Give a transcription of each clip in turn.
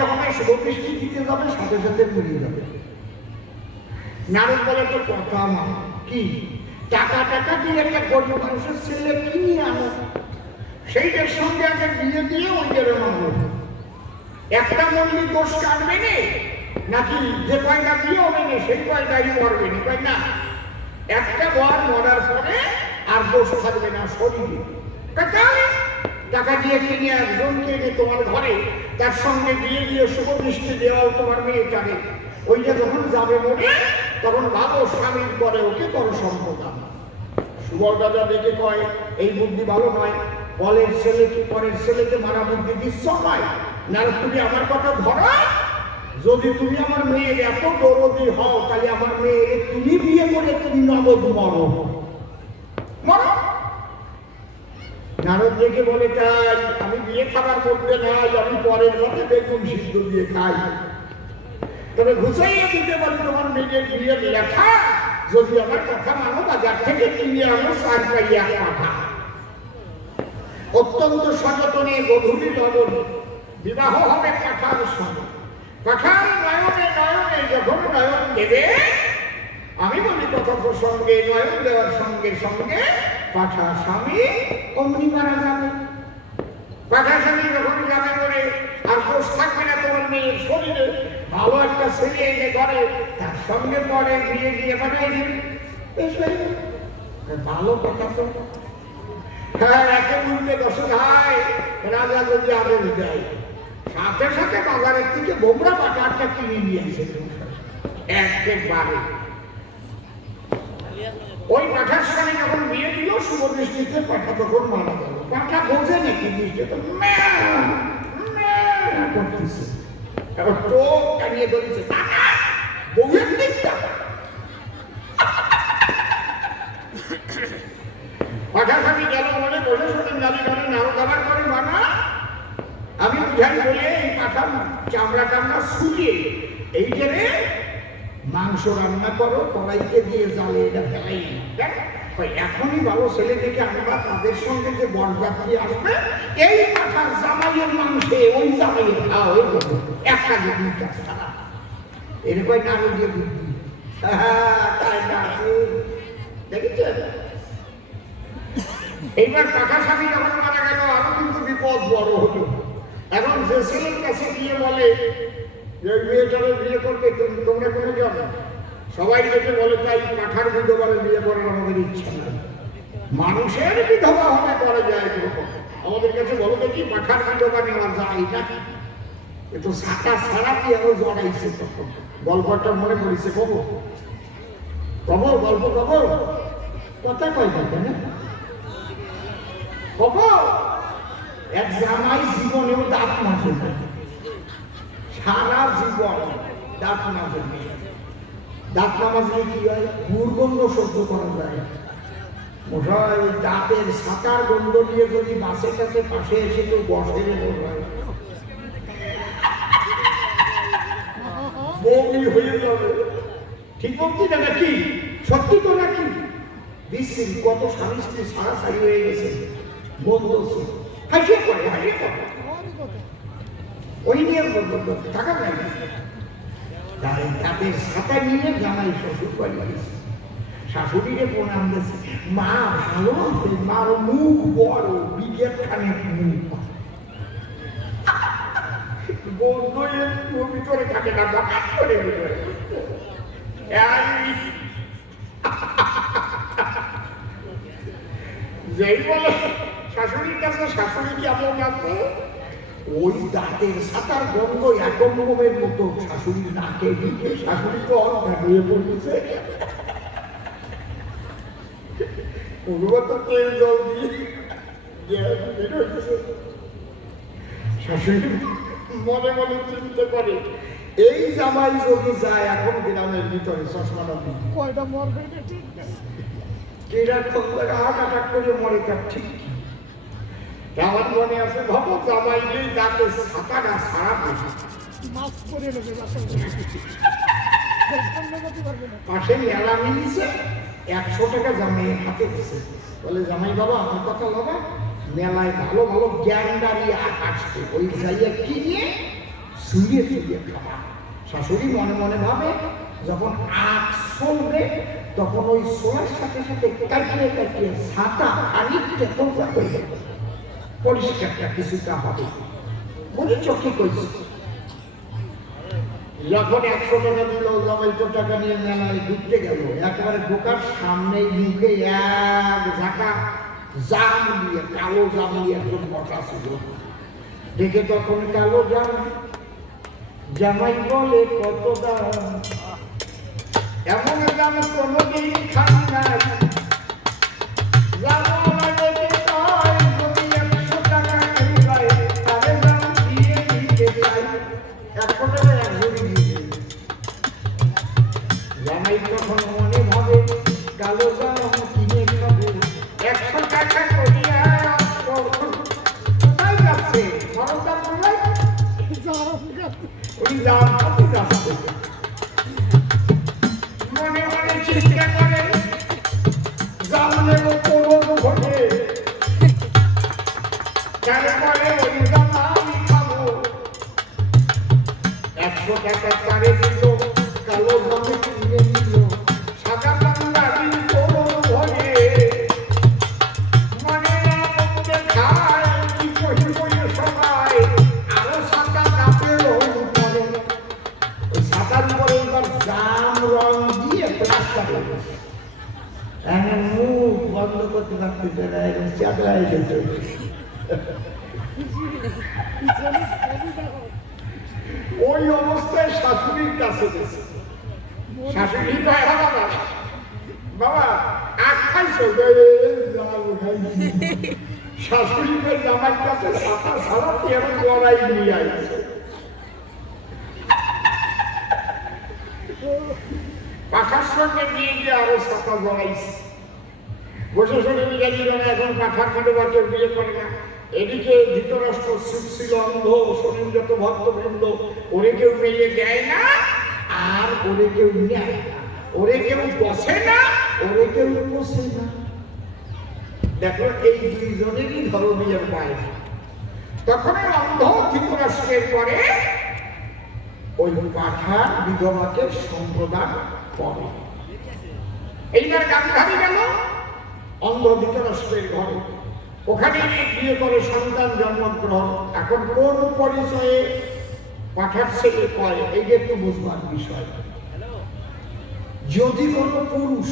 যখন শুভ বৃষ্টি দিতে যাবে সাথে সাথে মরিয়ে যাবে। নারদ বলে তো কথা আমার কি টাকা টাকা দিয়ে একটা গরিব মানুষের ছেলে কিনে আনো, সেইটার সঙ্গে আগে বিয়ে দিয়ে ওইটার মানব। একটা মন্দির দোষ কাটবে না নাকি যে কয়টা বিয়ে হবে না সেই কয়টাই মরবে না, কয় না একটা বর মরার পরে আর দোষ থাকবে না শরীরে। টাকা দিয়ে কিনে একজনকে এনে তোমার ঘরে তার সঙ্গে বিয়ে দিয়ে শুভ দৃষ্টি দেওয়াও তোমার মেয়েটাকে, ওইটা যখন যাবে মনে তখন ভালো স্বামীর করে ওকে করো সম্পদা। সুবল দাদা দেখে কয় এই বুদ্ধি ভালো নয়, পরের ছেলেকে মারা বুদ্ধি দিচ্ছ নয় না, তুমি আমার কথা ধরো। যদি তুমি আমার মেয়ের এত দরদি হও তাহলে আমার মেয়ে তুমি বিয়ে করে তুমি নগদ মরো মরো। নারদ দেখে বলে তাই আমি বিয়ে খাবার করতে নাই, আমি পরের মধ্যে বেগুন সিদ্ধ দিয়ে খাই। তবে ঘুষাইয়া দিতে বলে তোমার মেয়ের বিয়ের লেখা যদি আমার কথা মানো বাজার থেকে কিনে আনো 4 পাইয়া পাঠা। অত্যন্ত সযত্নে গধূলি লগন বিবাহ হবে পাঠার সঙ্গে। পাঠার নয়নে নয়নে যখন নয়ন দেবে, আমি বলি কথা প্রসঙ্গে নয়ন দেওয়ার সঙ্গে সঙ্গে পাঠা স্বামী অমনি মারা যাবে। পাঠা স্বামী যখন যাবে করে আর দোষ থাকবে না তোমার মেয়ের শরীরে, ভালো একটা ছেলে এনে ঘরে তার সঙ্গে পরে বিয়ে দিয়ে পাঠিয়ে দিবি, ভালো কথা তো। হ্যাঁ, একে বলতে দশ ভাই রাজা যদি আদেশ দেয় সাথে সাথে বাজারের থেকে বোমরা পাটাটা কিনে নিয়ে এসে একেবারে। ওই পাঠার সঙ্গে যখন বিয়ে দিল শুভ দৃষ্টিতে পাঠা তখন মারা গেল। পাঠা বোঝে নাকি দৃষ্টি তো করতেছে, এখন চোখ টানিয়ে ধরেছে বউয়ের দিকটা। পাঠা স্বামী গেল বলে বসে শোনেন দাবি করে নাড়ু দাবার করে বানা। আমি বুঝাই বলে এই পাঠার চামড়া টামড়া শুকিয়ে এই যে মাংস রান্না করো কড়াইতে দিয়ে জালে এটা ফেলাই এখনই ভালো ছেলে থেকে আমরা তাদের সঙ্গে যে বরযাত্রী আসবে এই পাঠার জামাইয়ের মাংসে ওই জামাইয়ের খাওয়া হয়ে যাবে একটা যে দুই কাজ ছাড়া এরকম নাড়ু দিয়ে বুদ্ধি। তাই না দেখেছেন? এইবার পাঠা স্বামী যখন মারা গেল আরো কিন্তু বিপদ বড় হলো। এখন যে ছেলের কাছে গিয়ে বলে যে মেয়েটারে বিয়ে করবে তোমরা কোনো জানো, সবাই যেতে বলে তাই পাঠার বিধবারে বিয়ে করার আমাদের ইচ্ছা নেই। মানুষের বিধবা হলে করা যায় এরকম, আমাদের কাছে বলো দেখি পাঠার বিধবা নেওয়া যায় না। কিন্তু সাটা ছাড়া কি আরো জড়াইছে তখন গল্পটা মনে করেছে কব কব গল্প কব কথা কয় থাকে না কব। এক জামাই জীবনেও দাঁত মাজে না, সারা জীবন দাঁত মাজে না। দাঁত না মাজলে কি হয়? দুর্গন্ধ সহ্য করা যায়। মশাই দাঁতের সাতার গন্ধ নিয়ে যদি বাসের কাছে পাশে এসে কেউ বসে বমি হয়ে যাবে। ঠিক বলছি না নাকি? সত্যি তো নাকি? বিশ্রী কত স্বামী স্ত্রী সারা সারি হয়ে গেছে বন্ধ হাসিয়ে পড়ে হাসিয়ে পড়ে ওই নিয়ে টাকা দেয় না। তাই তাদের সাথে নিয়ে জামাই শ্বশুর বাড়ি গেছে, শাশুড়িকে প্রণাম দিয়েছে। মা ভালো আছে, মার মুখ বড় বিকেট খানে মুখ বন্ধ ভিতরে থাকে না বাকাত করে ভিতরে। যেই বলে শাশুড়ির কাছে শাশুড়ি কেমন আছে, ওই দাঁতের সাতার গন্ধ একমের মতো শাশুড়ির নাকে ঢুকে শাশুড়ি তো অর্ধেক হয়ে পড়েছে। তেল জল দিয়ে শাশুড়ি মনে মনে চিন্তা করে এই জামাই যদি যায় এখন গ্রামের ভিতরে চশমাটা কয়টা মরবে ঠিক কিরকম হার্ট অ্যাটাক করে মরে তার ঠিক আমার মনে আছে ভাবো জামাই নেই তাকে ছাতাটা সারা পাশে মেলা মিলিয়েছে 100 টাকা জামাইয়ের হাতে দিছে। বলে জামাই বাবা আমার কথা বাবা মেলায় ভালো ভালো জ্ঞানদারি আসছে ওই জায়গা কিনে শুয়ে শুয়ে খাওয়া। শাশুড়ি মনে মনে ভাবে যখন আখ চলবে তখন ওই সোলার সাথে সাথে কাটিয়ে কাটিয়ে ছাতা খানিকটা তোমরা হয়ে যাবে, পরিষ্কারটা কিছুটা হবে। বুঝেছ কি কইছি? যখন 100 টাকা দিল জামাইতো টাকা নিয়ে মেলায় ঘুরতে গেল, একেবারে ঢোকার সামনে মুখে এক ঝাঁকা জাম দিয়ে, কালো জাম দিয়ে একজন বসা ছিল। দেখে তখন কালো জাম, জামাই বলে কত দাম, এমন দাম কোনোদিন খাই নাই, তখন মনে ভাবে কালো জাম কিনে খাবো 100 টাকা করিয়া। কোথায় যাচ্ছে? সরকার বলে ওই জাম খাতে যাচ্ছে। মনে মনে চিন্তা করে জাম নেব কোনো ঘটে, তারপরে ওই জাম আমি খাবো। 100 টাকা তারে দিল, কালো জামে কিনে নিল, সাদা বাংলা দিন কোনো ঘটে। মনে মধ্যে খায় কি কহি কহি সবাই, আরো সাদা কাপের উপরে, ওই সাদার উপরে এবার জাম রং দিয়ে প্লাস্টার লাগাচ্ছে। এখন মুখ বন্ধ করতে পারতেছে না, এখন চাদরায় গেছে। ওই অবস্থায় শাশুড়ির কাছে গেছে। শাশুড়ি কয়, বাবা বাবা আখ খাইছো? শাশুড়ি কয়, জামার কাছে ছাতা ছাড়াতে এখন লড়াই নিয়ে আসছে। পাখার সঙ্গে নিয়ে গিয়ে আরো ছাতা জড়াইছে। বসে শোনে বিজানি জনে এখন পাখার কাটে বাচ্চার বিয়ে করে না। এদিকে ধৃতরাষ্ট্র ছিল অন্ধ, শোনেন যত ভক্তবৃন্দ, ওরে কেউ মেয়ে দেয় না আর ওরে কেউ নেয় না, ওরে কেউ বসে না, ওরে কেউ বসে না। দেখো এই দুইজনেরই ধর্মীয় বাইরে। তখন অন্ধ ধৃতরাষ্ট্রের পরে ওই পাঠার বিধবাকে সম্প্রদান করে। এইবার গান্ধারী গেল অন্ধ ধৃতরাষ্ট্রের ঘরে, ওখানে বিয়ে করে সন্তান জন্মগ্রহণ। এখন কোন পরিচয়ে পাঠার ছেলে কয়, এই যে একটু বুঝবার বিষয়। যদি কোনো পুরুষ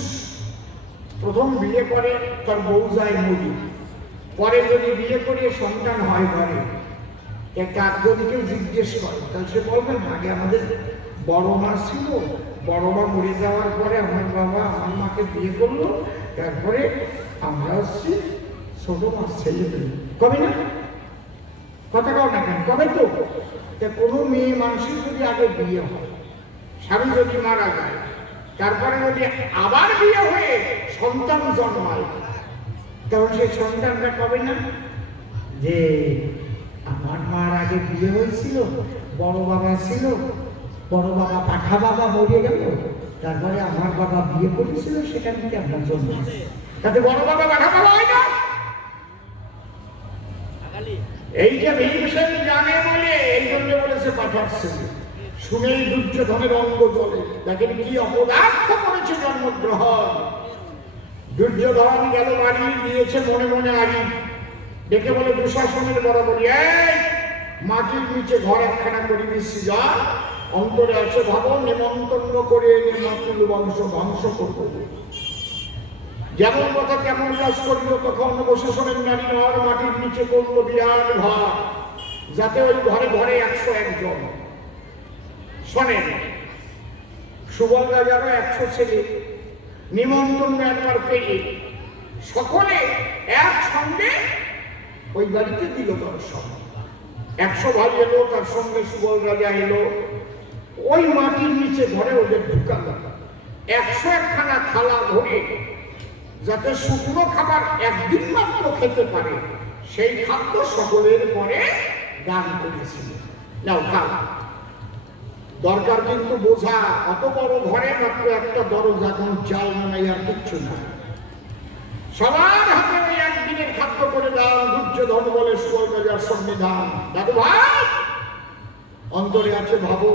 প্রথম বিয়ে করে তার বউ যায় মরি, পরে যদি বিয়ে করে সন্তান হয় ঘরে, তার যদি কেউ জিজ্ঞেস করে তাহলে সে বলবেন আগে আমাদের বড় মা ছিল, বড় মা মরে যাওয়ার পরে আমার বাবা আমার মাকে বিয়ে করলো, তারপরে আমরা হচ্ছি ছোট মাছ ছেলে পেল। কবে না কথা কও না কেন? কবে তো কোনো মেয়ে মানুষের যদি আগে বিয়ে হয়, স্বামী যদি মারা যায়, তারপরে যদি আবার বিয়ে হয়ে সন্তান জন্মায়, তখন সেই সন্তানটা কবে না যে আমার মার আগে বিয়ে হয়েছিল, বড় বাবা ছিল, বড় বাবা পাঠা বাবা মরে গেল, তারপরে আমার বাবা বিয়ে করেছিল, সেখান থেকে আমরা জন্মেছি। তাতে বড় বাবা পাঠা বাবা হয় না। এইটা ভীমসেন জানে বলে এই জন্য বলেছে পাঠার ছেলে। শুনেই দুর্যোধনের অঙ্গ জ্বলে। দেখেন কি অপদার্থ করেছে জন্মগ্রহণ। দুর্যোধন গেল বাড়ি, দিয়েছে মনে মনে আড়ি, ডেকে বলে দুঃশাসনের বরাবরই, এই মাটির নিচে ঘর একখানা করিবি সৃজন, অন্তরে আছে ভাব নেমন্তন্ন করে এনে মাতুল বংশ ধ্বংস করব। যেমন কথা কেমন কাজ করিল, তখন বসে নারী নর মাটির নিচে করলো বিরাট ঘর, যাতে ওই ঘরে ঘরে 101 জন। শোনেন, সুবল রাজারও 100 ছেলে, নিমন্ত্রণ একবার পেয়ে সকলে একসঙ্গে ওই বাড়িতে দিল দর্শন। 100 ভাই এলো, তার সঙ্গে সুবল রাজা এলো। ওই মাটির নিচে ঘরে ওদের ঢুকালো, 101 খানা থালা ধরে, যাতে শুকনো খাবার একদিন মাত্র খেতে পারে সেই খাদ্য সকলের পরে দান করেছিল। নাও খাও। দরকার কিন্তু বোঝা, অত বড় ঘরে মাত্র একটা দরজা, কোনো চাল নাই আর কিচ্ছু না। সবার হাতে ওই একদিনের খাদ্য করে দান। দুর্যোধন বলে সুবল রাজার সংবিধান, দাদু ভাই অন্তরে আছে ভাবো,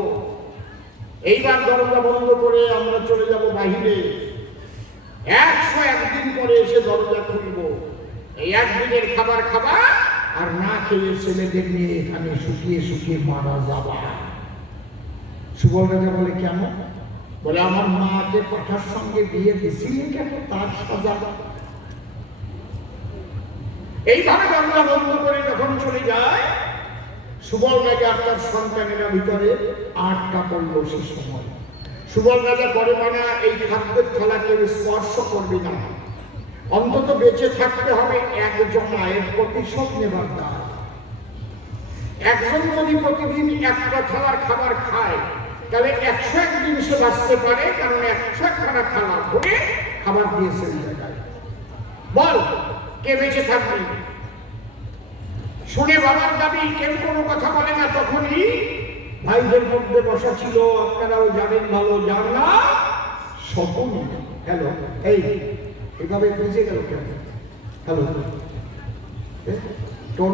এইবার দরজা বন্ধ করে আমরা চলে যাব বাহিরে। 101 দিন পরে এসে দরজা খুলব। এই একদিনের খাবার খাবা আর না খেয়ে ছেলেদের নিয়ে এখানে শুকিয়ে শুকিয়ে মারা যাবা। সুবল রাজা বলে কেন? বলে আমার মাকে পাঠার সঙ্গে বিয়ে দিছিলেন কেন? তার সাজা। এইভাবে দরজা বন্ধ করে যখন চলে যায়, সুবল রাজা আর তার সন্তানেরা ভিতরে আটকা পড়ল। সে সময় সুবল রাজা করে মানা এই খাদ্যের থালাকে স্পর্শ করবি না, অন্তত বেঁচে থাকতে হবে একজনা, এর প্রতিশোধ নেবার দায়। একজন যদি প্রতিদিন একটা থালার খাবার খায় তাহলে 101 দিন সে বাঁচতে পারে, কারণ 101 খানা থালা ভরে খাবার দিয়েছে এই জায়গায়। বল কে বেঁচে থাকবে? শুনে বাবার দাবি কেউ কোনো কথা বলে না। তখনই ভাইদের মধ্যে বসা ছিল, আপনারাও জানেন ভালো, যার না স্বপন। হ্যালো, এইভাবে বুঝে গেল কেন? হ্যালো, টোন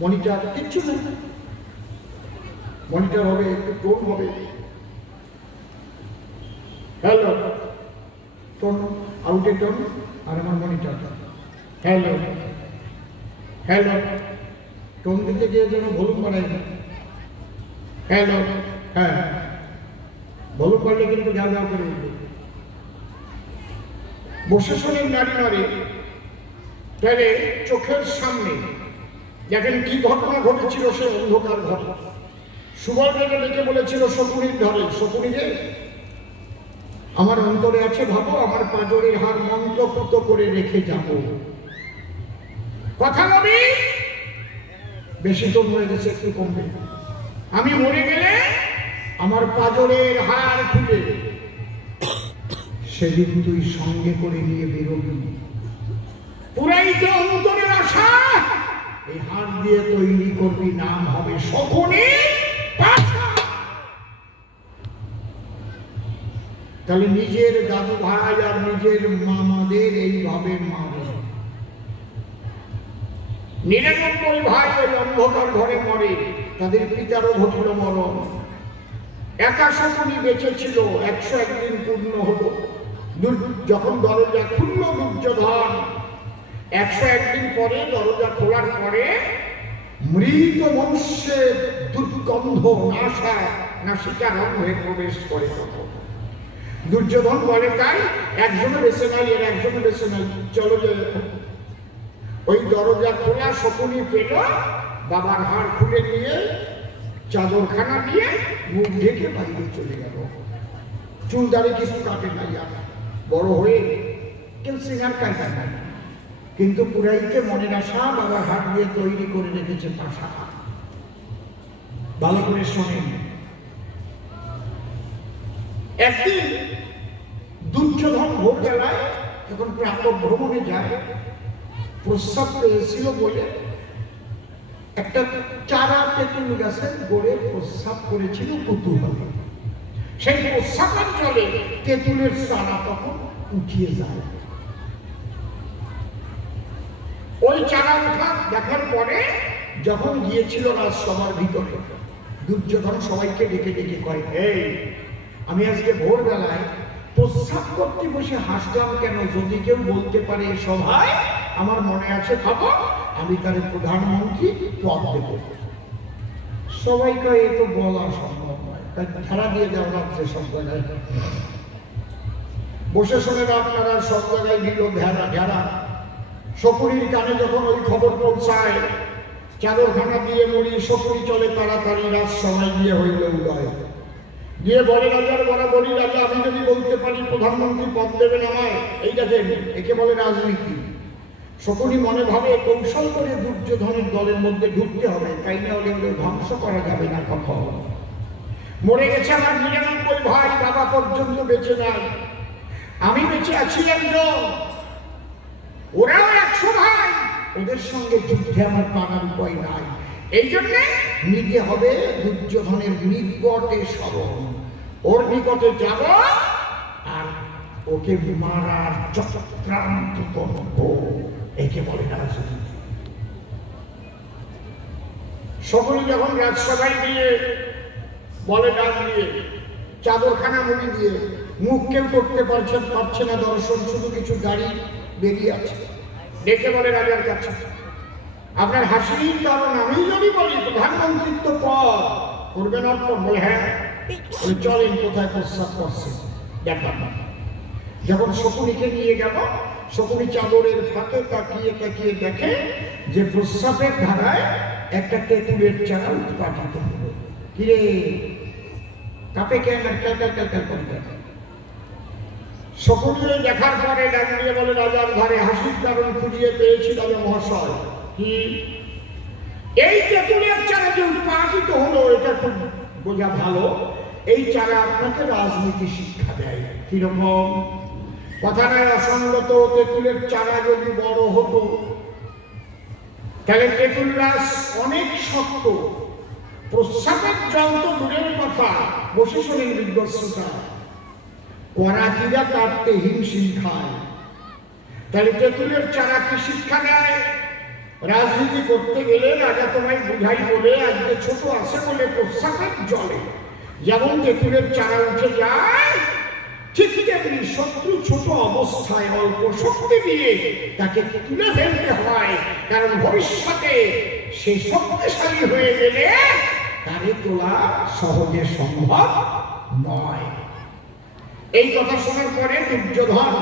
মনিটর কিচ্ছু নেই, মনিটর হবে একটু, টোন হবে। হ্যালো, টোন আউটে টোন, আর আমার মনিটর। হ্যালো হ্যালো, টোন দিতে গিয়ে যেন ভুল বাড়াই না। হ্যালো, হ্যাঁ, ভুল করলে কিন্তু যাও যাও করে উঠবে। বসে শোনেন নারী নারী, তাহলে চোখের সামনে দেখেন কি ঘটনা ঘটেছিল। সে অন্ধকার ঘটনা। সুবল রাজা ডেকে বলেছিল শকুনির ধরে, শকুনি রে, আমার অন্তরে আছে ভাবো, আমার পাঁজরের হার মন্ত্রপুত করে রেখে যাব। কথা বলি বেশি তো হয়ে গেছে, একটু কমবে। আমি মরে গেলে আমার পাঁজরের হার খুলে সেদিন তুই সঙ্গে করে নিয়ে বেরোবি। পুরাই তো অন্তরের আশা। এই হার দিয়ে তৈরি করবি, নাম হবে শকুনি পাশা। তাহলে নিজের দাদু ভাই আর নিজের মামাদের এইভাবে মারে। 99 ভাই ওই অন্ধকার ঘরে মরে, তাদের পিতারও ঘটিল মরণ। একা শকুনি বেঁচে ছিল। 101 দিন পূর্ণ হলো। যখন দরজা খুলল দুর্যোধন, 101 দিন পরে দরজা খোলার পরে মৃত মনুষ্যের দুর্গন্ধ নাসিকা রন্ধে প্রবেশ করে। তখন দুর্যোধন বলে, তাই একজনে বেছে নাই, এর একজনে বেছে নাই, চলো যে। ওই দরজা খোলা, শকুনি পেল, বাবার হাড় খুলে নিয়ে চাদরখানা দিয়ে মুখ ঢেকে বাইরে চলে গেল। চুল দাঁড়িয়ে কিছু কাটে নাই, আর বড় হয়ে কেউ সিঙ্গার কাটা নাই, কিন্তু পুরাইকে মনের আশা বাবার হাত দিয়ে তৈরি করে রেখেছে পাশা। ভালো করে শোনেন। একদিন দুর্যোধন ভোরবেলায় যখন প্রাতঃ ভ্রমণে যায়, প্রস্রাব পেয়েছিল বলে একটা চারা তেঁতুল গাছের গোড়ে প্রস্রাব করেছিল কুতূহলে। সেই প্রস্রাবের জলে তেঁতুলের চারা তখন উঠিয়ে যায়। ওই চারা ওঠা দেখার পরে যখন গিয়েছিল রাজসভার ভিতরে, দুর্যোধন সবাইকে ডেকে ডেকে কয়, এই আমি আজকে ভোরবেলায় প্রস্রাব করতে বসে হাসলাম কেন? যদি কেউ বলতে পারে সভায়, আমার মনে আছে খবর, আমি তার প্রধানমন্ত্রী পদ দেব। সবাই কয় এ তো বলা সম্ভব নয়, তাই খেলা দিয়ে দেওয়া লাগছে সব জায়গায়। বসে শোনেন আপনারা, সব জায়গায় দিল ভেড়া ভেড়া। শকুনির কানে যখন ওই খবর পৌঁছায়, চাদরখানা দিয়ে মুড়ি শকুনি চলে তাড়াতাড়ি রাজসভায় গিয়ে হইল উদয়। গিয়ে বলে রাজার বড় বলি, রাজা আমি যদি বলতে পারি প্রধানমন্ত্রী পদ দেবেন আমায়, এই দেখেন একে বলে রাজনীতি। শকুনি মনে ভাবে কৌশল করে দুর্যোধনের দলের মধ্যে ঢুকতে হবে, তাই না হলে ওদের ধ্বংস করা যাবে না। কখন মরে গেছে আমার 99 ভাই, বাবা পর্যন্ত বেঁচে নাই, আমি বেঁচে আছি একজন, ওরাও 100 ভাই, ওদের সঙ্গে যুদ্ধে আমার পানার উপায় নাই। এই জন্য নিতে হবে দুর্যোধনের নিকটে শরণ, ওর নিকটে যাব আর ওকে মারার চক্রান্ত করব। একে বলে রাজনীতি। সকলে যখন রাজসভায় গিয়ে বলে ডাক দিয়ে চাদরখানা মুড়ি দিয়ে মুখ কেউ করতে পারছে না দর্শন, শুধু কিছু গাড়ি বেরিয়ে আছে, ডেকে বলে রাজার কাছে আপনার হাসির কারণ আমি যদি বলি প্রধানমন্ত্রিত্ব পদ করবেন অর্পণ, বলে হ্যাঁ, বলে চলেন কোথায় প্রস্তাব করছে দেখা। যখন শকুনিকে নিয়ে গেল, শকুনি চাদরের ফাঁকে তাকিয়ে তাকিয়ে দেখে যে প্রস্রাবের ধারায় একটা তেঁতুলের চারা উৎপাদিত হলো। কিরে কাপে কেন করবে? শকুনি দেখার পরে ডাকিয়ে বলে রাজার ঘরে হাসির কারণ খুঁজিয়ে পেয়েছি রাজা মহাশয়। কি? এই তেঁতুলের চারা যে উৎপাদিত হলো এটা খুব বোঝা ভালো, এই চারা আপনাকে রাজনীতি শিক্ষা দেয়। কিরকম? কথা নয় অসঙ্গত, তেঁতুলের চারা যদি বড় হতো তাহলে তেঁতুল গাছ অনেক শক্ত, প্রস্রাবের জল তো দূরের কথা, বসে শোনেন বিদ্বস্রোতা, করাতিরা কাটতে হিমশিম খায়। তাহলে তেঁতুলের চারা কি শিক্ষা দেয়? রাজনীতি করতে গেলে রাজা তোমায় বুঝাই বলে আজকে ছোট আছে বলে প্রস্রাবের জলে যেমন তেঁতুলের চারা উঠে যায়, ঠিক তেমনি শত্রু ছোট অবস্থায় অল্প শক্তি দিয়ে তাকে তুলে ফেলতে হয়, কারণ ভবিষ্যতে সে শক্তিশালী হয়ে গেলে তারে তোলা সহজে সম্ভব নয়। এই কথা শোনার পরে দুর্যোধন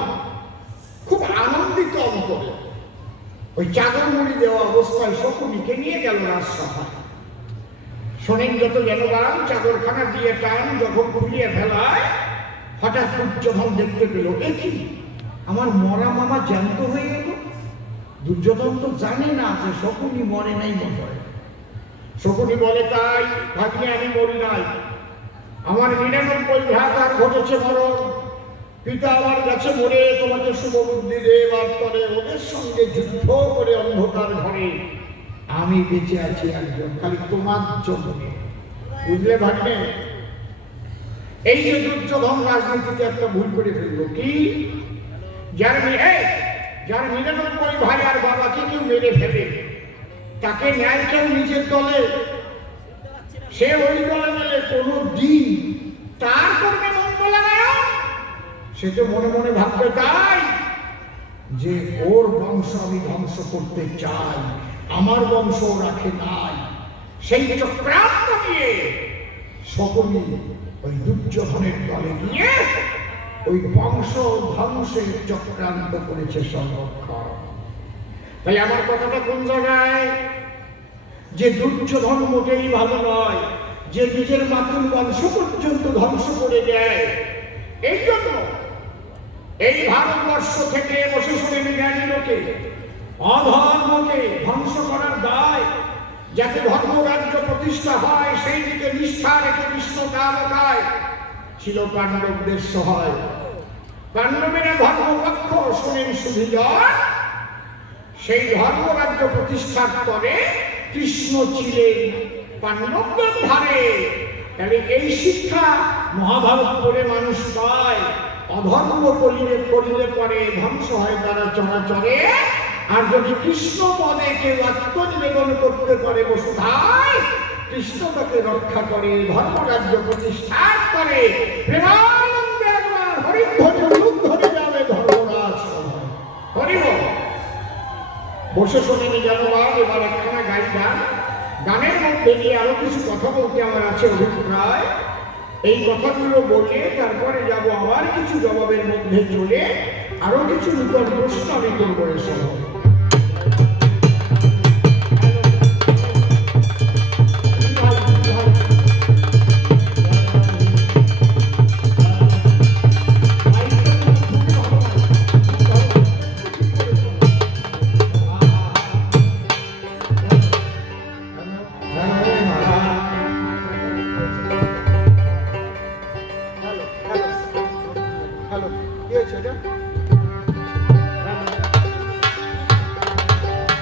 খুব আনন্দিত অন্তরে ওই চাদর মুড়ি দেওয়া অবস্থায় শকুনিকে নিয়ে গেল রাজসভায়। শোনেন যত জ্ঞানবান, চাদরখানা দিয়ে টান যখন খুলিয়ে ফেলায় হঠাৎ দুর্যোধন দেখতে পেল, দেখি আমার মরা মামা জ্যান্ত হয়ে গেল। দুর্যোধন তো জানে না যে শকুনি মরে নাই মনে। শকুনি বলে, তাই ভাবলে আমি মরি নাই, আমার 99 ঘাত আর ঘটেছে মরণ, পিতা আমার কাছে মরে তোমাকে শুভবুদ্ধি দেবার পরে ওদের সঙ্গে যুদ্ধ করে অন্ধকার ঘরে আমি বেঁচে আছি একজন, খালি তোমার জন্য। বুঝলে ভাগ্নে? এই যে দুর্যোধন রাজনীতিতে একটা ভুল করে ফেললো। কি? যার 99 ভাই আর বাবাকে কেউ মেরে ফেলে, তাকে ন্যায় কেউ নিজের দলে, সে ওই দলে গেলে কোনো দিন তার করবে মঙ্গলারায়ণ। সে তো মনে মনে ভাববে তাই যে ওর বংশ আমি ধ্বংস করতে চাই, আমার বংশ রাখে নাই। সেই চক্রান্ত নিয়ে শকুনি ওই দুর্যোধনের দলে গিয়ে ওই বংশ ধ্বংসের চক্রান্ত করেছে সংরক্ষণ। তাহলে আমার কথাটা কোন জায়গায়? যে দুর্যোধন মোটেই ভালো নয়, যে নিজের মাতুল বংশ পর্যন্ত ধ্বংস করে দেয়। এই জন্য এই ভারতবর্ষ থেকে বসে শুনে জ্ঞানী লোকে অধর্মকে ধ্বংস করার দায়, যাতে ধর্ম রাজ্য প্রতিষ্ঠা হয় সেই দিকে নিষ্ঠা রেখে কৃষ্ণ কালকায় ছিল পাণ্ডবদের সহায়। পাণ্ডবেরা ধর্মপক্ষ, শোনেন সুধীজন, সেই ধর্মরাজ্য প্রতিষ্ঠার পরে কৃষ্ণ ছিলেন পাণ্ডবদের ধারে। তাহলে এই শিক্ষা মহাভারত পড়ে মানুষ পায়, অধর্ম করিলে পরে ধ্বংস হয় তারা চরাচরে। আর যদি কৃষ্ণ পদে কেউ আত্মনিবেদন করতে পারে বসুধায়, কৃষ্ণ তাকে রক্ষা করে, ধর্মরাজ্য প্রতিষ্ঠা করে। প্রেমানন্দে একবার হরিধ্বনি উলুধ্বনি যাবে ধর্মরাজ হরিব। বসে শোনেনি জানবাদ, এবার একখানা গাই গান। গানের মধ্যে দিয়ে আরো কিছু কথা বলতে আমার আছে অভিপ্রায়। এই কথাগুলো বলে তারপরে যাব আবার কিছু জবাবের মধ্যে চলে আরো কিছু নূতন প্রশ্ন আমি করবো এসব।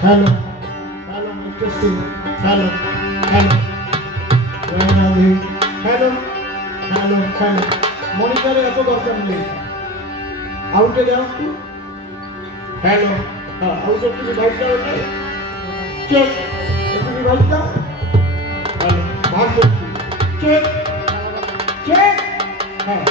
Hello, hello, interesting. Hello, hello. Where are you? Hello, hello, hello. মনিটরে এত দরকার নেই। আউটে যাও একটু। হ্যালো, হ্যাঁ, আউটে একটু রিভাইজ দাও। চেক, একটু রিভাইজ দাও। চেক চেক হ্যাঁ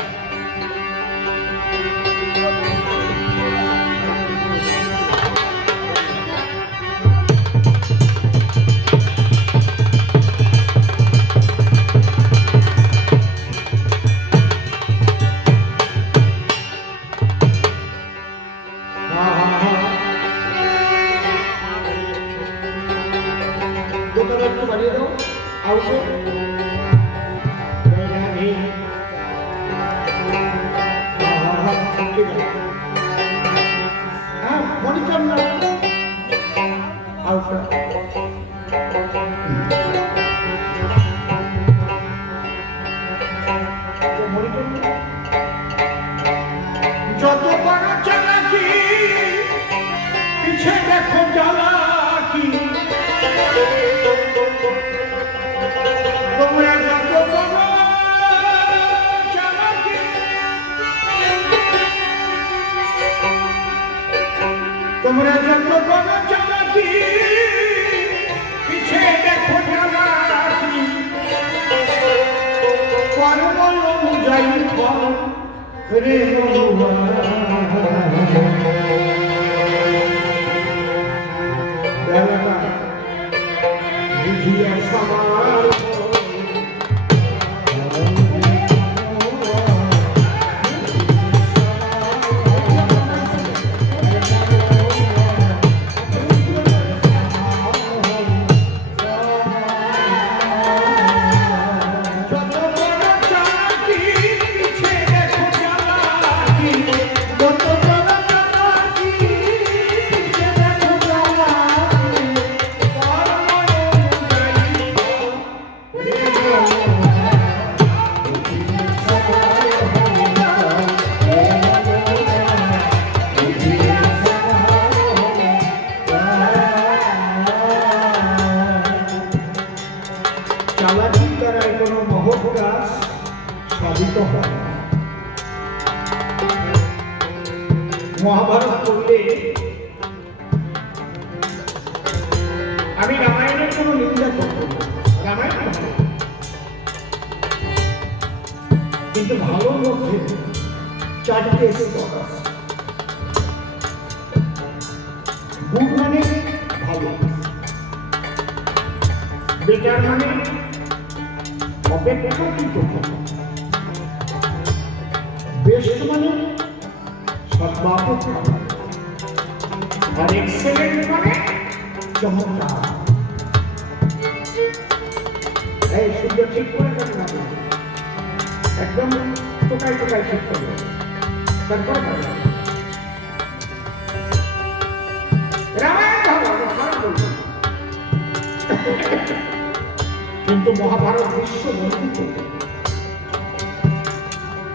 একটু বাড়িয়ে দাও আউটে হ্যাঁ মনিটর না আউটটা মনিটর যত বড় চালাকি পিছে দেখো জ্বালাকি তোমরা যত বড় চালাকি তোমরা যত বড় চালাকি পিছে দেখো জ্বালাকি কর্ম অনুযায়ী ফল রে বেলাটা বুঝিয়া সবার চালাকির দ্বারাই কোনো মহৎ কাজ সাধিত হয় না। মহাভারত পড়লে আমি রামায়ণের কোনো নিন্দা করব না, রামায়ণ ভালো, কিন্তু ভালোর মধ্যে চারটে স্তর আছে। গুড মানে ভালো, বেটার মানে অপেক্ষাকৃত ভালো, বেস্ট মানে সর্বাপেক্ষা ভালো, আর এক্সেলেন্ট মানে চমৎকার। এই শুদ্ধ ঠিক করে দেবেন আপনি, একদম টোকাই টোকাই ঠিক করবে, তারপরে রামায়ণ ভালো, খারাপ বলবো, কিন্তু মহাভারত বিশ্ব বর্ধিত।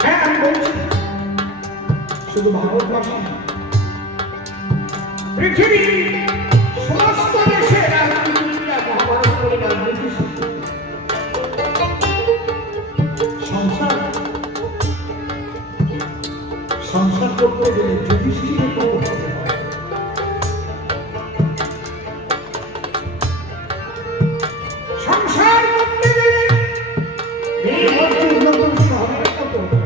হ্যাঁ আমি বলছি, শুধু ভারতবাসী না, পৃথিবী সমস্ত দেশের রাজনীতিবিদরা মহাভারত করে রাজনীতি শিখে। সংসার করতে গেলে যুধিষ্ঠিরের কত হবে, সংসার করতে গেলে এই অর্জুন নতুন শহরের কত হবে,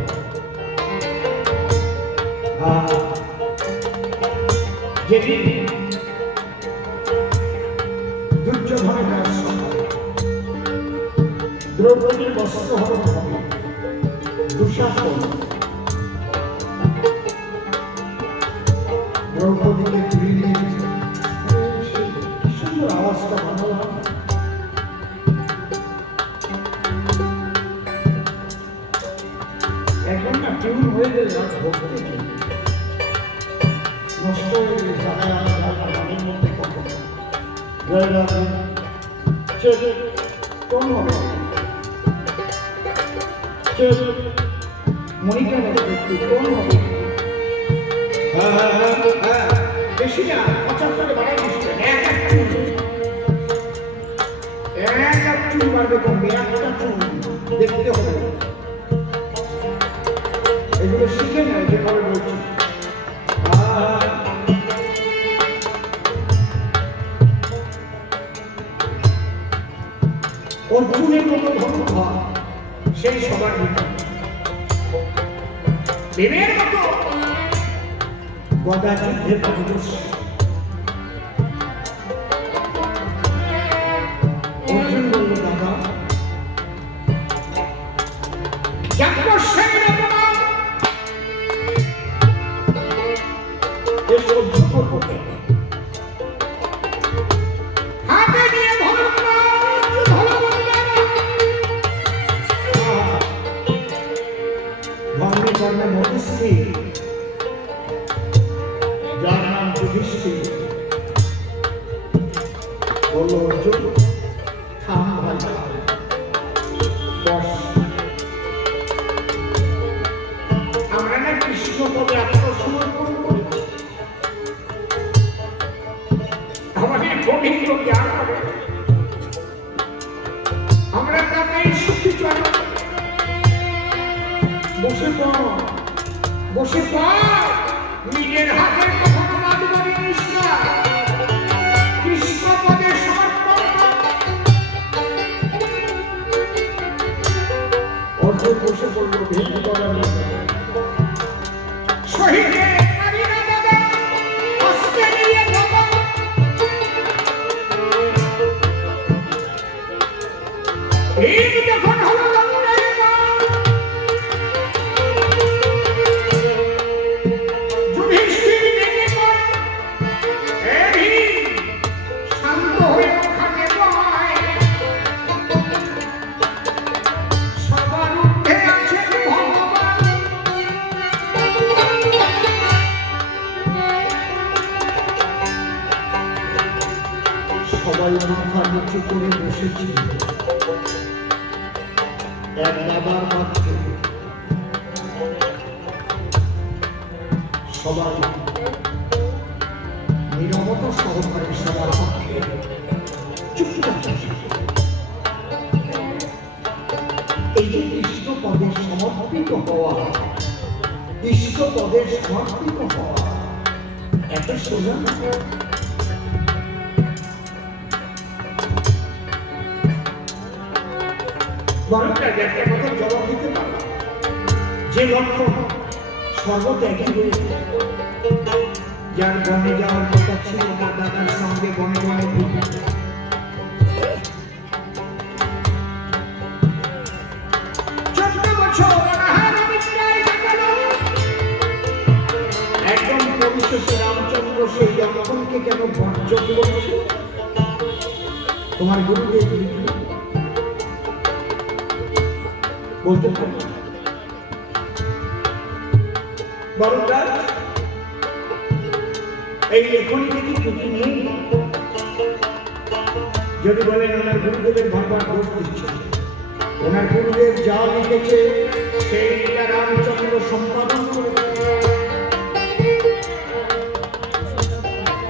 যেদিন দুর্যোধনের রাজসভা দ্রৌপদীর বস্ত্রহরণ হবে, দুঃশাসন দ্রৌপদীকে তুলে নিয়ে কি সুন্দর আওয়াজটা বানালাম। এখন না টিউন হয়ে গেলে ভক্তি নষ্ট হয়ে গেলে জানায় আমরা মনের মধ্যে কত কোন হবে মনিকা একটু কোন হবে, বেশি না 75 বাড়াই দিচ্ছে, এক চুল বাড়বে কমবে, একটা চুল দেখতে হবে। এগুলো শিখে নেয় যেভাবে বলছি। অর্জুনের মতো সেই সবার ভিতরে প্রেমের মতো গদা যুদ্ধের পারদর্শী অর্জুন বলল, দাদা সহ্য করবো হাতে নিয়ে ধর্মে কর্মে মধ্যস্থী, যার নাম যুধিষ্ঠির, বলল, অর্জুন থাম ভাই, বস। আমরা না কৃষ্ণ পদে আত্মসমর্পণ করি, আমাদের গোবিন্দ জ্ঞান হবে, আমরা তাকেই সুখী চল। বসে পড়, বসে পড়, নিজের হাতের কখনো মাধুরী নিষ্ঠা কৃষ্ণ পদে সমর্পণ। অর্জুন বসে পড়ল, ভীম করা নিয়ে শহীদে যখন হল শান্ত হয়ে ওখানে সবার উঠে আছেন ভগবান। সবাই মাথা নিচু করে বসেছিল এক দাদার পাত্রে। সবাই নীরবতা সহকারে সবার পক্ষে চুপচাপ। এই যে কৃষ্ণ পদে সমর্পিত হওয়া, ইষ্ট পদে সমর্পিত হওয়া এত সোজা না। একটা কথা জবাব দিতে পারো, যে লক্ষ্য সর্বত্যাগী হয়ে যার বনে যাওয়ার কথা ছিল, তার দাদার সঙ্গে বনে বনে ঘুরবে, 14 বছর একদম পরিশেষে রামচন্দ্র সেই লক্ষণকে কেন বর্জ্য করছে? তোমার গুরুদেব লিখল, বলতে পারি বরদাস, এই লেখনী থেকে ত্রুটি নেই। যদি বলেন ওনার গুরুদেবের বারবার দোষ দিচ্ছে, ওনার গুরুদেব যা লিখেছে সেইটা রামচন্দ্র সম্পাদন করে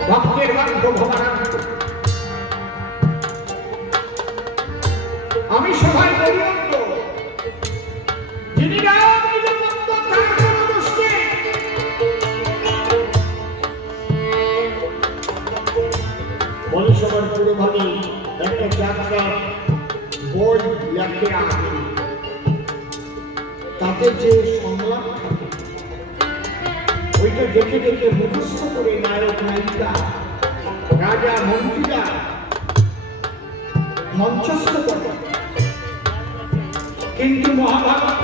ভক্তের বাক্য ভবানান্ত। আমি সবাই বলি যিনি রাম নিরপেক্ষ, তার কোনো দোষ নেই। মনীষবার পুরো ভাবে একটা যাত্রার বই লেখে আগে, তাতে যে সংলাপ থাকে ওইটা দেখে দেখে মুখস্থ করে নায়ক নায়িকা, রাজা মন্ত্রীরা মঞ্চস্থ করে। কিন্তু মহাভারত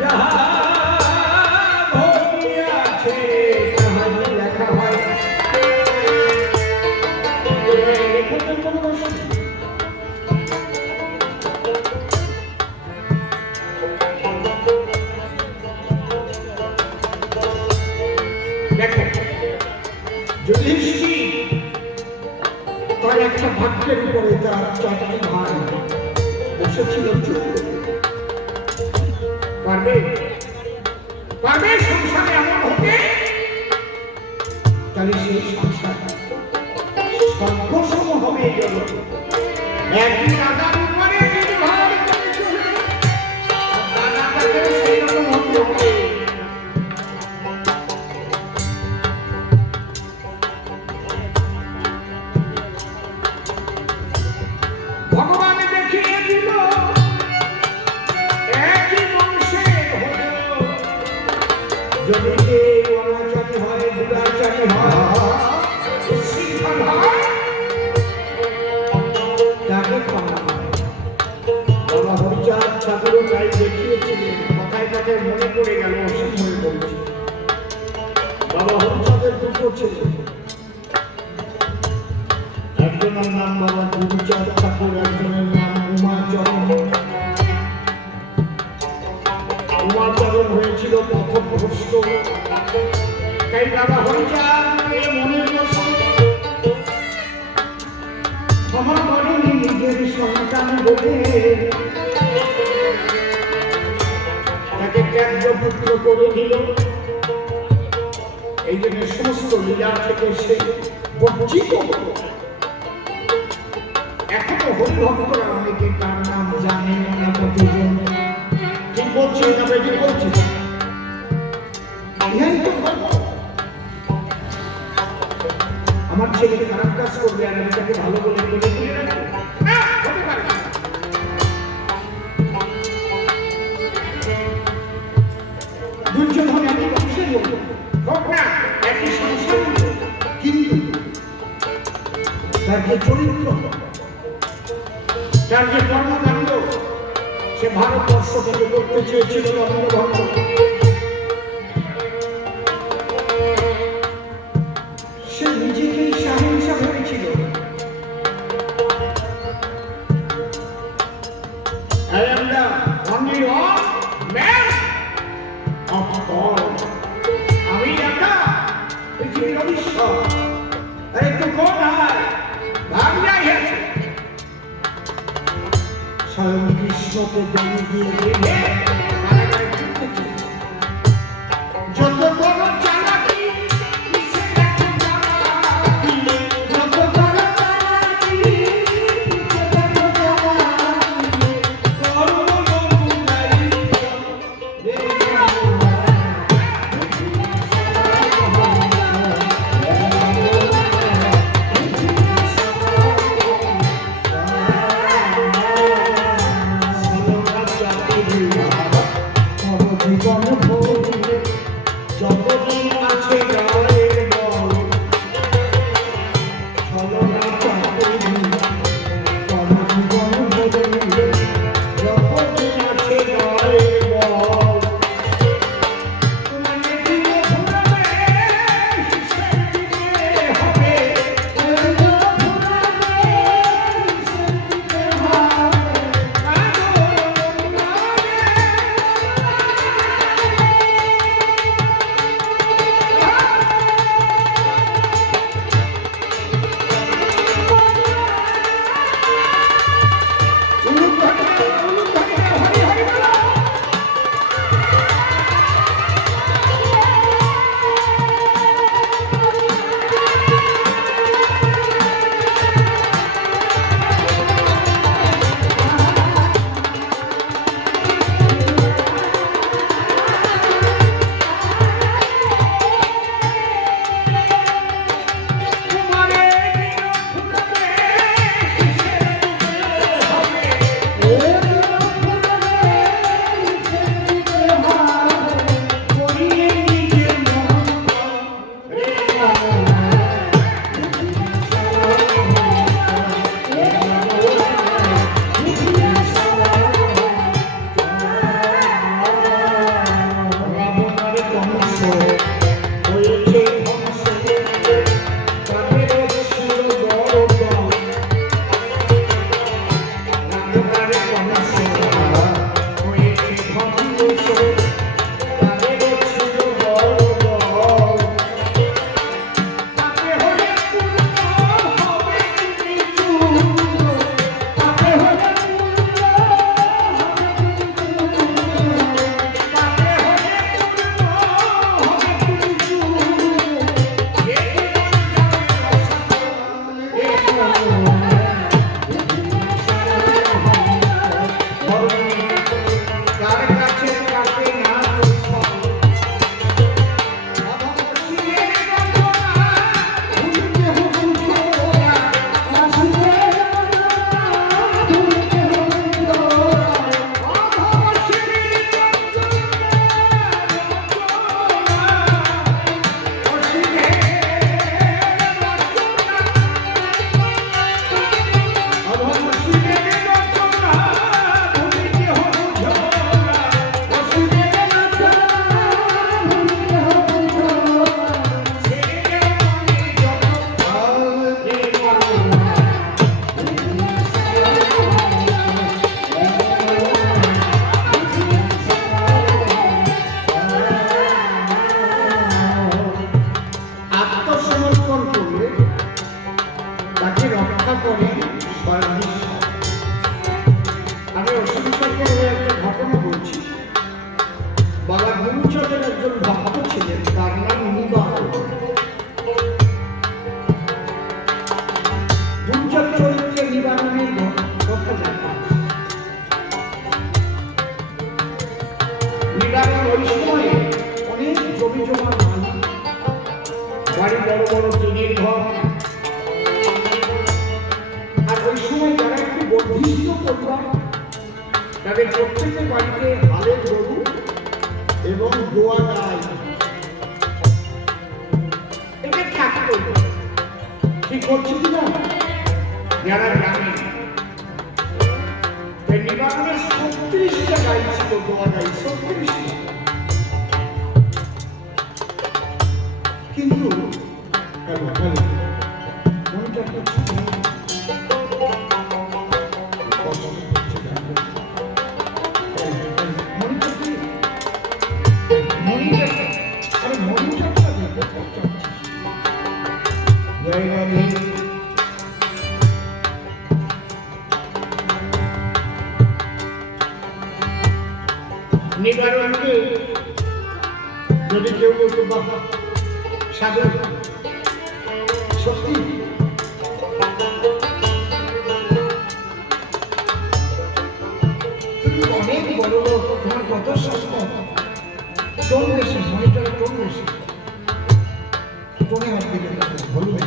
যাহা আছে তাহা লেখা হয়, লেখকের কোনো দোষ নেই। দেখো, যুধিষ্ঠির তার একটা ভাগ্যের উপরে তার 4টি ভাই বসেছিল, পারবে পারবে সংসারে এমন হতে? তাহলে সেই সংসার সর্বসম হবে। একদিন দাদার উপরে সেই রকম হতে হবে। ভগবান দেখিয়ে দিল যদি কেউ অনাচারী হয়, দুরাচারী হয়, উচ্ছৃঙ্খল হয়, তাকে ক্ষমা করে। বাবা হরিচাঁদ ঠাকুরও তাই দেখিয়েছিলেন। কথায় কথায় মনে পড়ে গেল, অসীম হয়ে পড়েছে। বাবা হরিচাঁদের দুটো ছেলে, একজনের নাম বাবা গুরুচাঁদ ঠাকুর, একজনের নাম উমাচরণ। উমাচরণ হয়েছিল পথভ্রষ্ট, তাই বাবা হরিচাঁদকে মনের কষ্ট ক্ষমা করেনি নিজের সন্তান বলে তাকে ত্যাজ্যপুত্র করে দিল। এই জন্য সমস্ত লীলা থেকে সে বঞ্চিত হল। এখনো হরিভক্তরা অনেকে তার নাম জানে না, কতজন ঠিক বলছি না বেশি বলছি। আমার ছেলে খারাপ কাজ করবে আর আমি তাকে ভালো বলে তুলে রাখবো, হতে পারে না। দুর্যোধন একই বংশের লোক হোক না, একই সংসার, কিন্তু তার যে চরিত্র, তার যে কর্মকাণ্ড, সে ভারতবর্ষ থেকে করতে চেয়েছিল রবীন্দ্রভঙ্গ। সে নিজেকেই শাহিনশা ভেবেছিল। I am the only one man of all. আমি একা পৃথিবীর অবিশ্বর। আরে তুই কোথায়? ভাবনাই আছে। স্বয়ং কৃষ্ণকে দড়ি দিয়ে বেঁধে কারাগারে ঢুকতে চেয়েছে। যত বড় চালাকি, পিছে দেখো চালাকি, যত বড় চালাকি, পিছে দেখো চালাকি, কর্মবন্ধুরাই রে জীবন ভরে যতদিন সাথে একটা ঘটনা বলছি। বাবা গুরুচাঁদের একজন ভক্ত ছিলেন, তার নাম নিবারণ। গুরুচাঁদ চরিত্রে নিবারণের কথা দেখা। নিবারণ ওই সময়ে অনেক জমি জমার মালিক, বাড়ি বড় বড় টিনের ঘর। আর ওই সময় যারা একটু বর্ধিষ্ঠ পরিবার, তাদের প্রত্যেকের বাড়িতে হালের গরু এবং দোয়া গাই এটা থাকতো। ঠিক করছি কিনা যারা জানেন, নিবারণের 36টা গাই ছিল, দোয়া গাই 36টা। কিন্তু মনটা নিবারণকে যদি কেউ বলতো বাবা সাধু সত্যি তুমি অনেক বড় লোক, তোমার কত সম্পদ, টোন বেশি, মনিটরে টোন বেশি, টোনে হাত দিকে বলবে।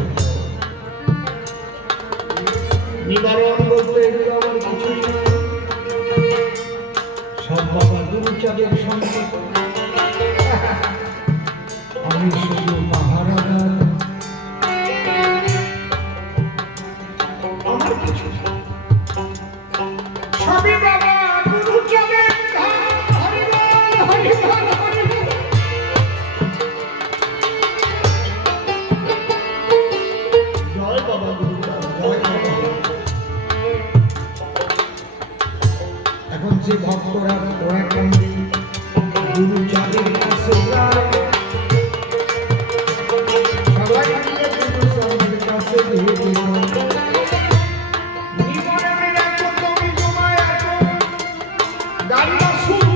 নিবারণ বলতে এগুলো আমার কিছুই সব বাবা গুরুচাঁদের সঙ্গে আমি শুধু পাহারাদার, আমার কিছু সবই বাবা গুরুচাঁদের। জয় বাবা গুরুচাঁদ, জয় বাবা। এখন যে ভক্তরা ওরা কান্দে গুরুচাঁদের কাছে যায়, সবাই মিলে গুরুচাঁদের কাছে নিবারণের এত জমি জমা, এত গাড়ি বাসন,